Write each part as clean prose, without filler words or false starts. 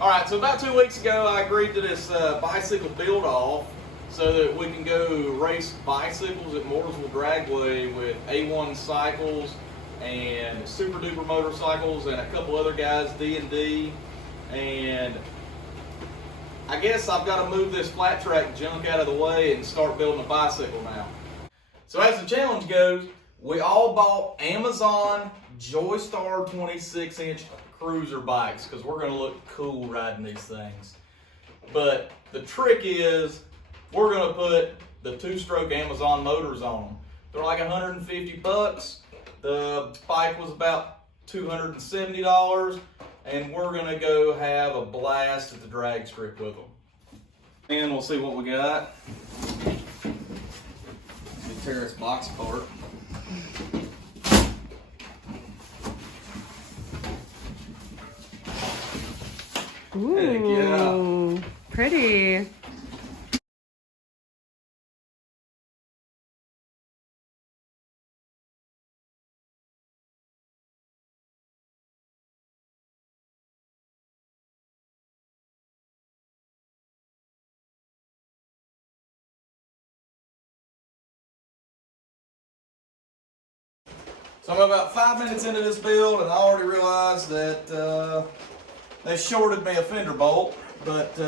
All right, so about 2 weeks ago, I agreed to this bicycle build-off so that we can go race bicycles at Mooresville Dragway with A1 Cycles and Super Duper Motorcycles and a couple other guys, D&D. And I guess I've got to move this flat track junk out of the way and start building a bicycle now. So as the challenge goes, we all bought Amazon Joystar 26-inch cruiser bikes because we're going to look cool riding these things. But the trick is we're going to put the two-stroke Amazon motors on them. They're like 150 bucks. The bike was about $270, and we're going to go have a blast at the drag strip with them. And we'll see what we got. Let me tear this box apart. Ooh, pretty. So I'm about 5 minutes into this build, and I already realized that they shorted me a fender bolt, but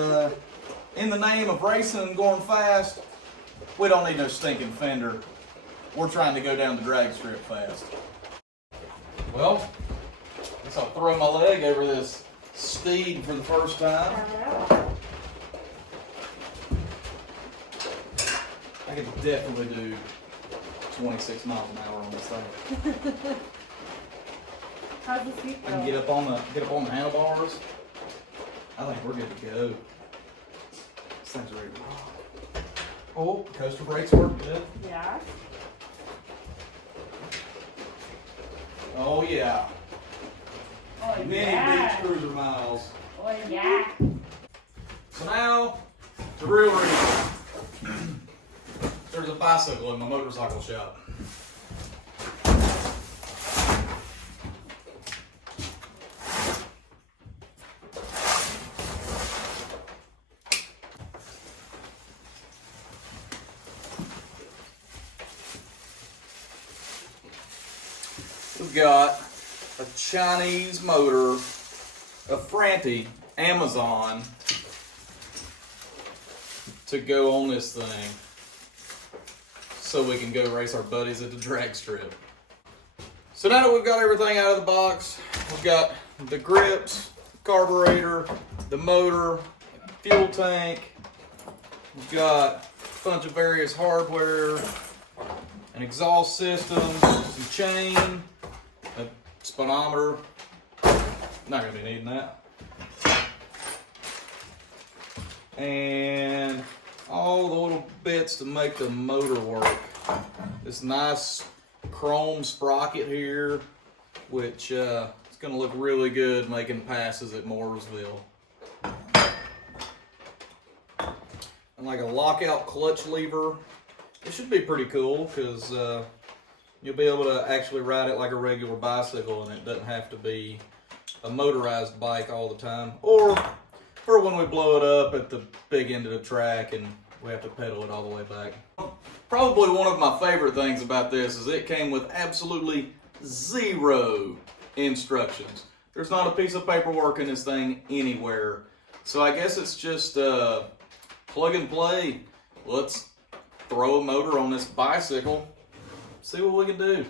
in the name of racing and going fast, we don't need no stinking fender. We're trying to go down the drag strip fast. Well, I guess I'll throw my leg over this steed for the first time. I could definitely do 26 miles an hour on this thing. How's the seat I can get up on the handlebars. I think we're good to go. This thing's ready to rock. Oh, coaster brakes work good. Yeah. Oh yeah. Oh Mini yeah. beach cruiser miles. Oh yeah. So now, the real reason. There's a bicycle in my motorcycle shop. We've got a Chinese motor, a Franti Amazon to go on this thing so we can go race our buddies at the drag strip. So now that we've got everything out of the box, we've got the grips, carburetor, the motor, fuel tank, we've got a bunch of various hardware, an exhaust system, some chain, a speedometer. Not gonna be needing that. And all the little bits to make the motor work. This nice chrome sprocket here, which is gonna look really good making passes at Mooresville. And like a lockout clutch lever. It should be pretty cool because you'll be able to actually ride it like a regular bicycle, and it doesn't have to be a motorized bike all the time. Or for when we blow it up at the big end of the track and we have to pedal it all the way back. Probably one of my favorite things about this is it came with absolutely zero instructions. There's not a piece of paperwork in this thing anywhere. So I guess it's just plug and play. Let's throw a motor on this bicycle, see what we can do.